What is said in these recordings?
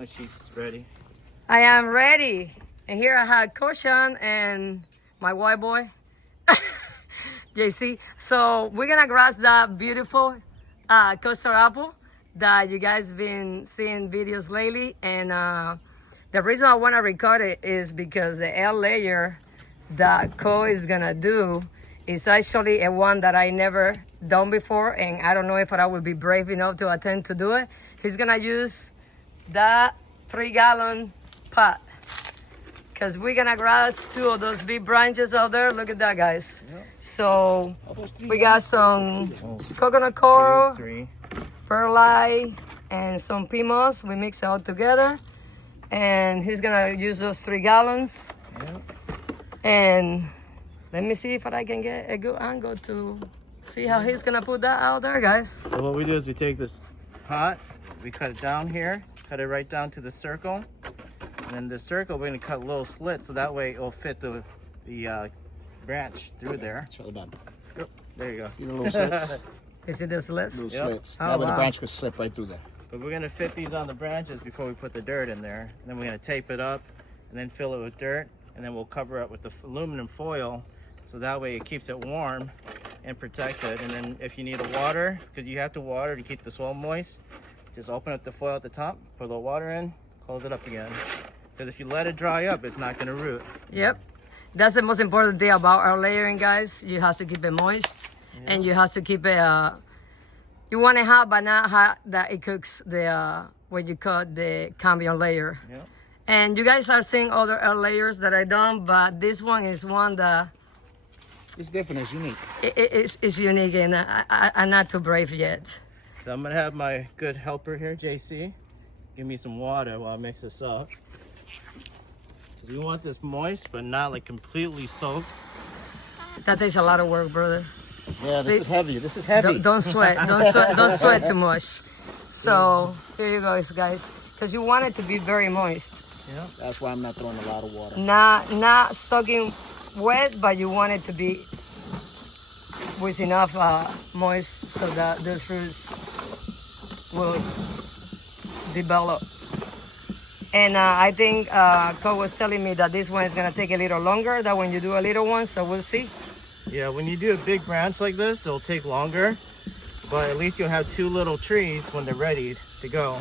when she's ready. I am ready. And here I have Koshan and my white boy, JC. So we're gonna grass that beautiful custard apple that you guys been seeing videos lately. And the reason I wanna record it is because the air layer that Co is gonna do is actually a one that I never done before, and I don't know if I will be brave enough to attempt to do it. He's gonna use that 3-gallon pot because we're gonna grass 2 of those big branches out there. Look at that, guys. Yep. So we got some coconut coral, 3. perlite, and some pea moss. We mix it all together, and he's gonna use those 3 gallons. Yep. And let me see if I can get a good angle to see how he's gonna put that out there, guys. So what we do is we take this pot, we cut it down here, cut it right down to the circle, and then the circle we're gonna cut little slits so that way it'll fit the branch through there. It's really bad. Yep. There you go. See the little slits? You see the slits? Little Yep. slits. Oh, That way wow. the branch could slip right through there. But we're gonna fit these on the branches before we put the dirt in there. And then we're gonna tape it up and then fill it with dirt, and then we'll cover it with the aluminum foil so that way it keeps it warm and protected. And then if you need a water, because you have to water to keep the soil moist, just open up the foil at the top, put a little water in, close it up again. Because if you let it dry up, it's not gonna root. Yep. That's the most important thing about our layering, guys. You have to keep it moist, and you have to keep it, you want it hot, but not hot that it cooks the, when you cut the cambium layer. Yep. And you guys are seeing other layers that I done, but this one is one that It's different. It's unique. it's unique, and I'm not too brave yet. So I'm gonna have my good helper here, JC, give me some water while I mix this up. 'Cause we want this moist, but not like completely soaked. That takes a lot of work, brother. Yeah, this is heavy. This is heavy. Don't sweat. Don't sweat too much. So here you go, guys. Because you want it to be very moist. Yeah. That's why I'm not throwing a lot of water. Not soaking wet, but you want it to be with enough moist so that those roots will develop. And I think Co was telling me that this one is gonna take a little longer than when you do a little one, so we'll see. Yeah, when you do a big branch like this, it'll take longer, but at least you'll have 2 little trees when they're ready to go.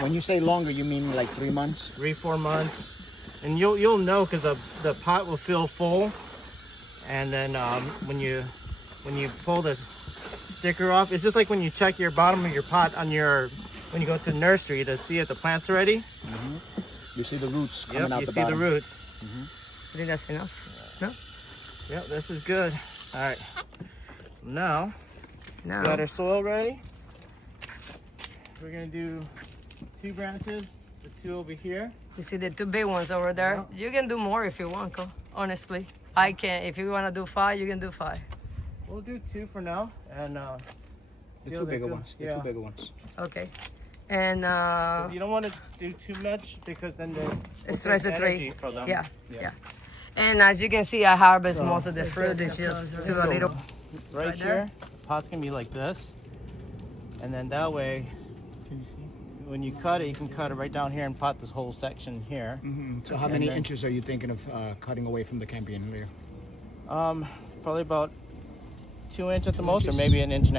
When you say longer, you mean like 3 months? 3-4 months. And you'll know because the pot will feel full, and then when you pull the sticker off, it's just like when you check your bottom of your pot on your when you go to the nursery to see if the plant's ready. You see the roots coming out you the see bottom. the roots. I think that's enough. No? Yep, this is good. All right, now No. got our soil ready. We're gonna do 2 branches, the 2 over here. You see the 2 big ones over there? You can do more if you want, Co. Honestly. I can. If you want to do 5, you can do 5. We'll do 2 for now, and The 2 bigger ones. The 2 bigger ones. Okay. And 'Cause you don't want to do too much because then they stress the energy tree. for them. Yeah. And as you can see, I harvest most of the fruit. It's just to a little. Right, Right here, there. the pot's gonna be like this, and then that way, when you cut it, you can cut it right down here and pot this whole section here. So how many inches are you thinking of cutting away from the cambium layer? Probably about 2 inches at the most, or maybe 1.5 inches.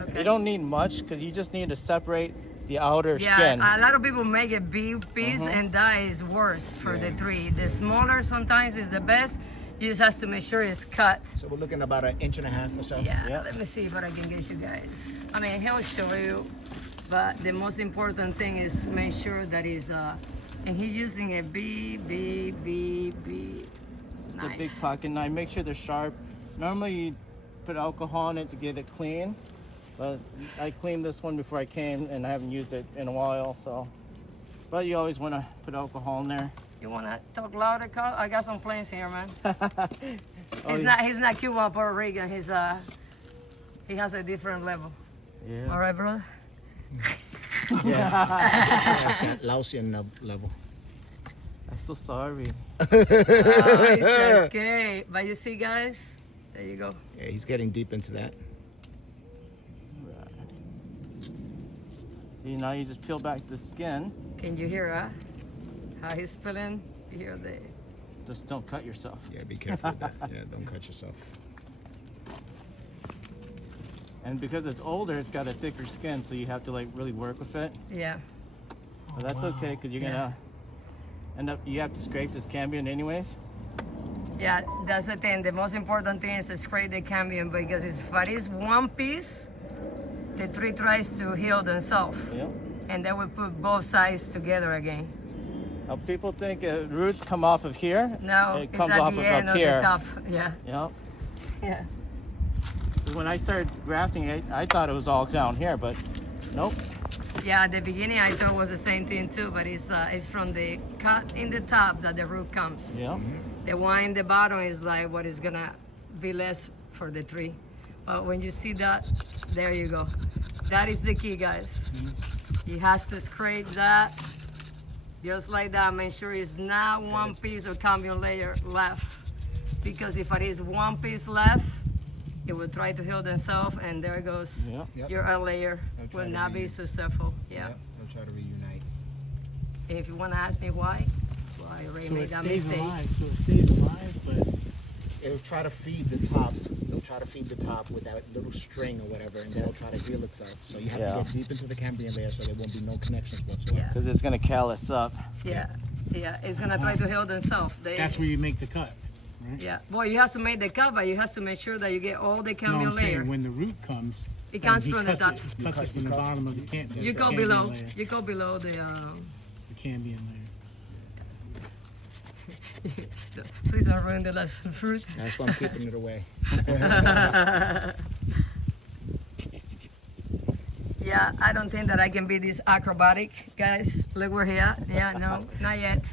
Okay. You don't need much because you just need to separate the outer Yeah, skin. a lot of people make a big piece, and that is worse for the tree. The smaller sometimes is the best. You just have to make sure it's cut. So we're looking about 1.5 inches or so. Yeah, Yep. let me see what I can get you guys. I mean, he'll show you, but the most important thing is make sure that is, and he's using a big It's knife. a big pocket knife. Make sure they're sharp. Normally you put alcohol in it to get it clean, but I cleaned this one before I came and I haven't used it in a while, so. But you always want to put alcohol in there. You wanna talk louder, Carl? I got some planes here, man. Oh, yeah. He's not Cuban, Puerto Rican. He has a different level. Yeah. All right, brother. That's that Laotian level. I'm so sorry. Oh, it's okay. But you see, guys, there you go. Yeah, he's getting deep into that. You know, you just peel back the skin. Can you hear how he's peeling? You hear the... Just don't cut yourself. Yeah, be careful with that. Yeah, don't cut yourself. And because it's older, it's got a thicker skin, so you have to like really work with it. Yeah. But that's okay, because you're gonna end up, you have to scrape this cambium anyways. Yeah, that's the thing. The most important thing is to scrape the cambium, because if it is one piece, the tree tries to heal themselves. Yeah. And then we put both sides together again. Now people think roots come off of here. No, it it's comes at off the of end up of here. the top. Yeah. Yeah. Yeah. When I started grafting it, I thought it was all down here, but nope. Yeah, at the beginning I thought it was the same thing too, but it's from the cut in the top that the root comes. Yeah. The one in the bottom is like what is gonna be less for the tree. But when you see that, there you go. That is the key, guys. You have to scrape that just like that. Make sure it's not one piece of cambium layer left, because if it is one piece left, it will try to heal themselves, and there goes Yeah. your other layer. They'll try Will to not be successful. Yeah. Yep, they'll try to reunite. If you want to ask me why, well, I already So made it that stays mistake. alive. So it stays alive, but It'll try to feed the top. They'll try to feed the top with that little string or whatever, and then it'll try to heal itself. So you have Yeah. to get deep into the cambium layer so there won't be no connections whatsoever. Yeah. Because it's gonna callus up. Yeah, yeah, it's gonna try to heal themselves. that's where you make the cut, right? Yeah, well, you have to make the cut, but you have to make sure that you get all the No, cambium I'm layer. saying when the root comes, It comes he from the cuts top. It, he cuts it from the bottom of the cambium. You go cambium below. layer, You go below the. the cambium layer. Please don't ruin the last fruit. That's why I'm keeping it away. Yeah, I don't think that I can be this acrobatic, guys. Look, we're here. Yeah, no, not yet.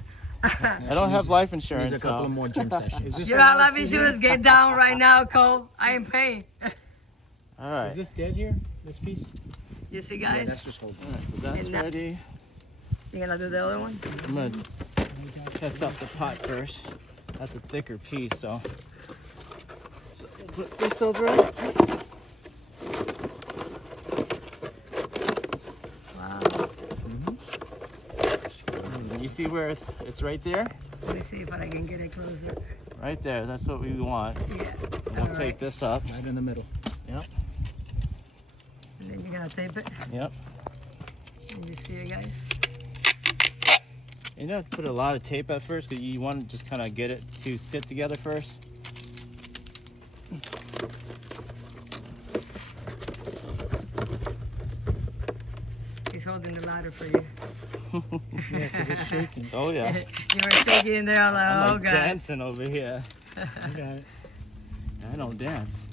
I don't have life insurance, Needs a couple so of more gym sessions. Is You this don't have alive life too, insurance. Get down right now, Cole. I ain't paying. all right. Is this dead here? This piece? You see, Yeah, that's guys? just holding. All right, so that's And that- ready. You gonna do the other one? I'm gonna test out the pot first. That's a thicker piece, so put this over it. Wow. You see where it's right there? Let me see if I can get it closer. Right there. That's what we want. Yeah. And we'll All tape right. this up. Right in the middle. Yep. And then you're gonna tape it. Yep. And you see it, guys? You don't have to put a lot of tape at first because you want to just kind of get it to sit together first. He's holding the ladder for you. Yeah, because it's shaking. Oh yeah. You were shaking in there. I'm like, I'm oh like god. dancing over here. I got it. I don't dance.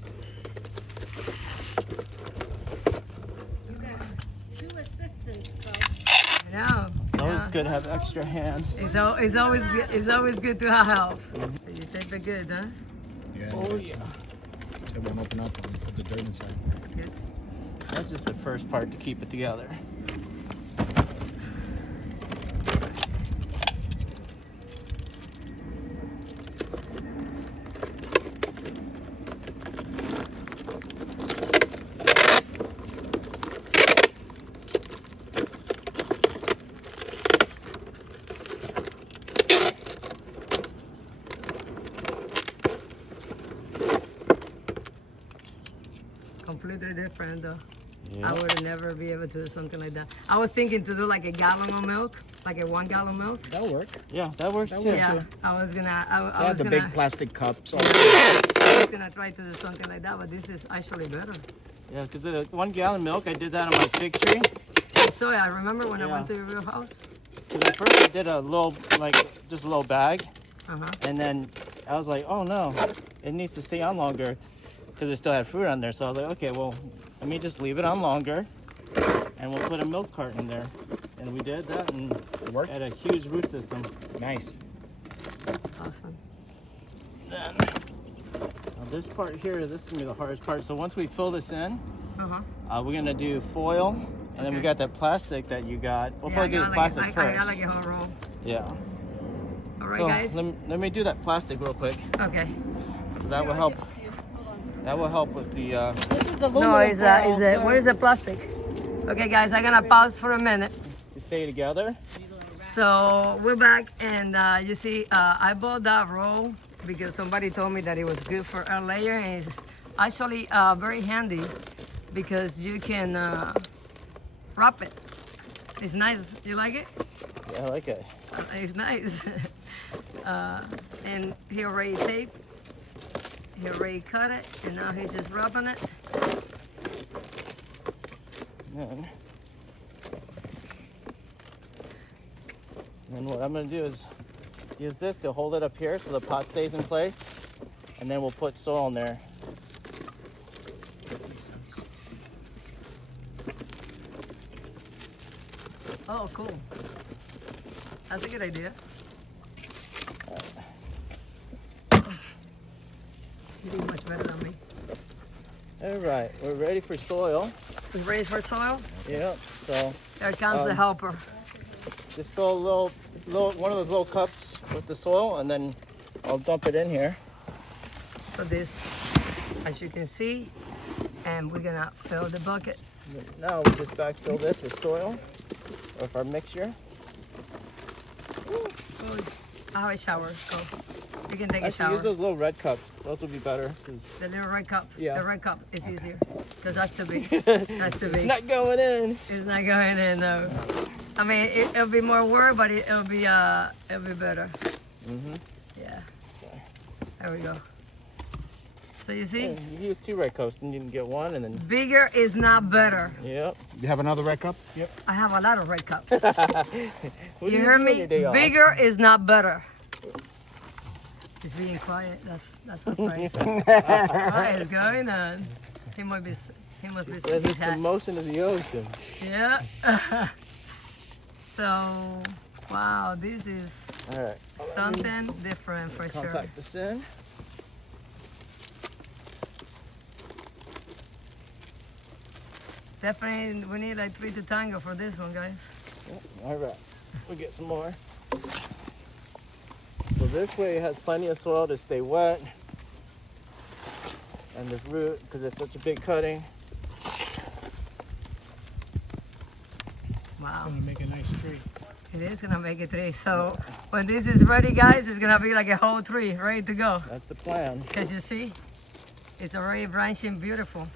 Two assistants, I know. It's always Yeah. good to have extra hands. It's always good. It's always good to have help. You tape it good, huh? Yeah. Oh yeah. It won't open up when you put the dirt inside. That's good. That's just the first part to keep it together. Completely different, though. Yeah. I would never be able to do something like that. I was thinking to do like a gallon of milk, like a 1 gallon milk. That'll work. Yeah, that works That too. works. Yeah, I was gonna. I Yeah, was the gonna. big plastic cups. I was gonna try to do something like that, but this is actually better. Yeah, because the 1 gallon milk, I did that on my fig tree. So I remember when I Yeah. went to your real house. Because at first I did a little, like, just a little bag. Uh-huh. And then I was like, oh no, it needs to stay on longer because it still had fruit on there. So I was like, okay, well, let me just leave it on longer and we'll put a milk carton in there. And we did that and It worked. had a huge root system. Nice. Awesome. Then, now this part here, this is gonna be the hardest part. So once we fill this in, Uh-huh. we're gonna do foil. And then we Okay. got that plastic that you got. We'll Yeah, probably do the plastic I first. got like a whole roll. Yeah. All right, So guys. let me do that plastic real quick. Okay. That will help. That will help with the. This is the No, aluminum is foil. what is the plastic? Okay, guys, I'm gonna pause for a minute. To stay together. So we're back, and you see, I bought that roll because somebody told me that it was good for a layer, and it's actually very handy because you can wrap it. It's nice. You like it? Yeah, I like it. It's nice. And he already taped. He already cut it, and now he's just wrapping it. And then what I'm going to do is use this to hold it up here so the pot stays in place. And then we'll put soil in there. Makes sense. Oh, cool. That's a good idea. You do much better than me. All right, we're ready for soil. You ready for soil? Yep. So There comes the helper. just fill a little, one of those little cups with the soil, and then I'll dump it in here. So this, as you can see, and we're gonna fill the bucket. Now we just backfill this with soil, or with our mixture. Oh, I have a shower. Go. You can take a Actually, shower. use those little red cups. Those will be better. 'Cause The little red cup. Yeah. The red cup is easier because that's too big. That's too it's big. not going in. It's not going in though. I mean, it'll be more work, but it'll be better. Yeah. There we go. So you see, You use 2 red cups, then you can get 1, and then bigger is not better. yep. You have another red cup? Yep. I have a lot of red cups. What do You hear do on me? your day off? Bigger is not better. He's being quiet. That's surprising. What is going on? He must be Says sick. it's the motion of the ocean. Yeah. So, wow, this is All right. something different for sure. Compact this in. Definitely, we need like 3 to tango for this one, guys. All right. We'll get some more. So this way it has plenty of soil to stay wet. And the root, because it's such a big cutting. Wow, Gonna make a nice tree. it is gonna make a tree. So when this is ready, guys, it's gonna be like a whole tree ready to go. That's the plan. Because you see, it's already branching beautiful.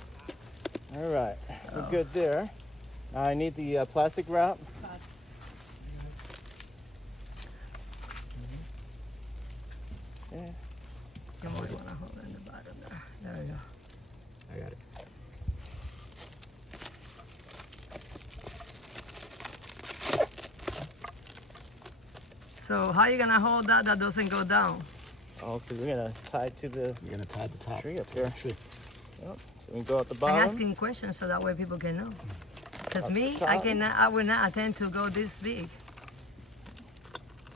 All right. We're good there. Now I need the plastic wrap. Yeah. You might wanna hold it in the bottom there. There we go. I got it. So how you gonna hold that doesn't go down? Oh, because we're going to tie it to the You're gonna tie the top. tree up to the here. tree. So we can go at the I'm bottom. asking questions so that way people can know. Because Up me, the I top. cannot, I will not attempt to go this big.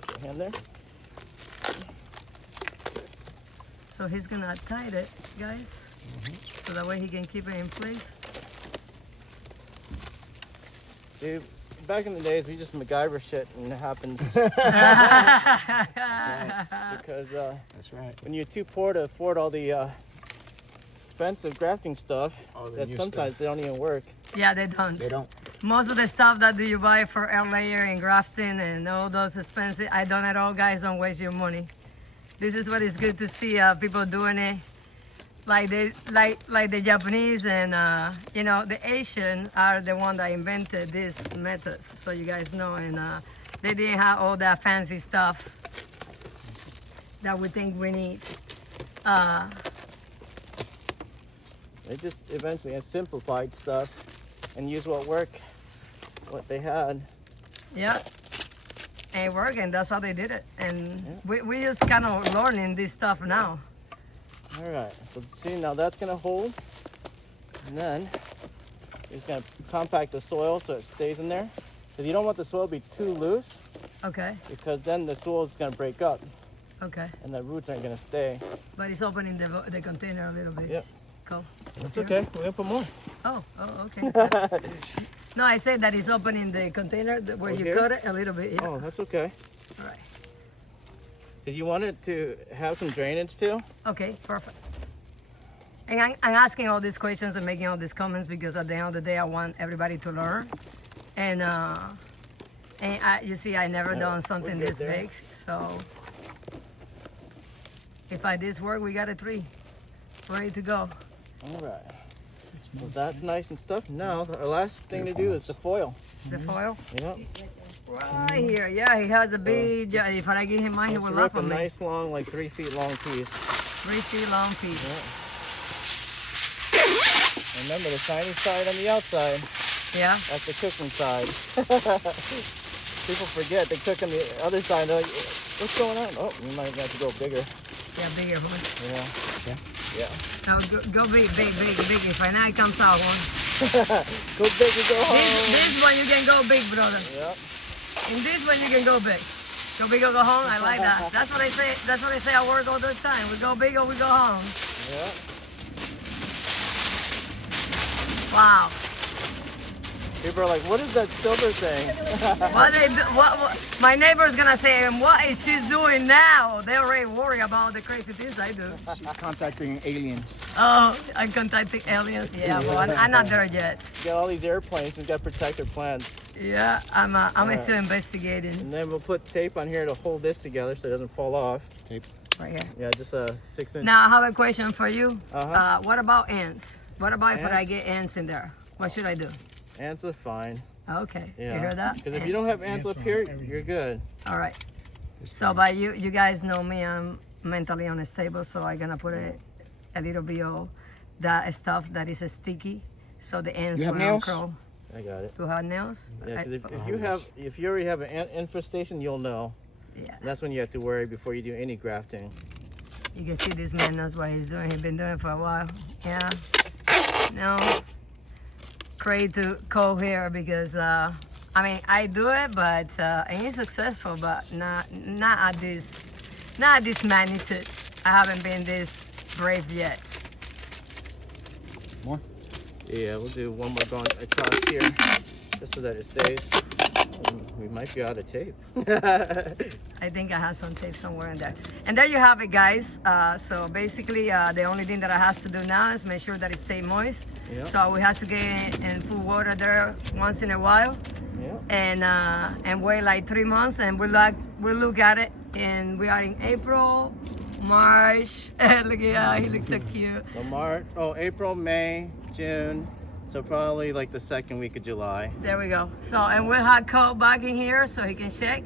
Put your hand there. So he's gonna tie it, guys, so that way he can keep it in place. Dude, back in the days, we just MacGyver shit and it happens. Because That's right. when you're too poor to afford all the expensive grafting stuff, All the that new sometimes stuff. they don't even work. Yeah, they don't. They don't. Most of the stuff that you buy for air layer and grafting and all those expensive, I don't at all, guys. Don't waste your money. This is what is good to see people doing it, like the Japanese and you know, the Asian are the one that invented this method. So you guys know, and they didn't have all that fancy stuff that we think we need. They just eventually simplified stuff and used what they had. Yeah. And working, that's how they did it. And we just kind of learning this stuff now. All right, so see, now that's gonna hold. And then you're just gonna compact the soil so it stays in there. Because you don't want the soil to be too loose, Okay, because then the soil is gonna break up okay. and the roots aren't gonna stay. But it's opening the container a little bit. Yep. Cool. That's okay, we're gonna put more. Oh, okay. No, I said that it's opening the container where you here? cut it a little bit. Yeah. Oh, that's okay. All right. Because you want it to have some drainage too. Okay, perfect. And I'm asking all these questions and making all these comments because at the end of the day, I want everybody to learn. And you see, I never done something good this there. big. So if I this work, we got a 3 ready to go. All right. Well, that's nice and stuff. Now, our last thing to do is the foil. The foil Yep. right here. Yeah, he has a big. Yeah, if I give him mine, he Let's will rip laugh a at me. nice long, like 3 feet long piece. 3 feet long piece. Remember the shiny side on the outside. Yeah. That's the cooking side. People forget they cook on the other side. They're like, what's going on? Oh, we might have to go bigger. Yeah, bigger one. Yeah. Yeah. Now go big. If I now it comes out one. Go big or go home. This one you can go big, brother. Yep. In this one you can go big. Go big or go home. I like that. That's what I say. That's what I say at work all the time. We go big or we go home. Yeah. Wow. People are like, what is that silver thing? What my neighbor's gonna say, and what is she doing now? They already worry about the crazy things I do. She's contacting aliens. Oh, I'm contacting aliens. Yeah, well, I'm not there yet. Got all these airplanes and got to protect their plants. Yeah, I'm still investigating And then we'll put tape on here to hold this together so it doesn't fall off. Tape. right here. Yeah, just a 6-inch. Now I have a question for you. Uh-huh. What about ants? What about if I Ants? get ants in there? What should I do? Ants are fine. Okay, Yeah. you hear that? Because if you don't have ants Ants up are here, everywhere. you're good. All right. So, but you guys know me. I'm mentally unstable, so I'm gonna put a little bit of that stuff that is sticky, so the ants You have will not nails? crawl. I got it. Do you have nails? Yeah, because if you already have an ant infestation, you'll know. Yeah. That's when you have to worry before you do any grafting. You can see this man knows what he's doing. He's been doing it for a while. Yeah. No. Great to call here because I mean I do it, but and he's successful, but not at this magnitude. I haven't been this brave yet. More? Yeah, we'll do one more going across here, just so that it stays. We might be out of tape. I think I have some tape somewhere in there. And there you have it, guys. So basically, the only thing that I have to do now is make sure that it stays moist. Yep. So we have to get in full water there once in a while, Yeah. and wait like 3 months, and we'll look at it. And we are in April, March. Look at he looks so cute. So April, May, June. So probably like the second week of July. There we go. So and we'll have Cole back in here so he can check,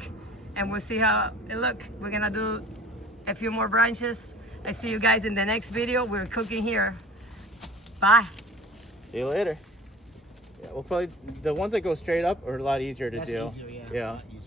and we'll see how it look. We're gonna do a few more branches. I see you guys in the next video. We're cooking here. Bye. See you later. Yeah, we'll probably the ones that go straight up are a lot easier to That's do. easier, yeah. Yeah. A lot easier.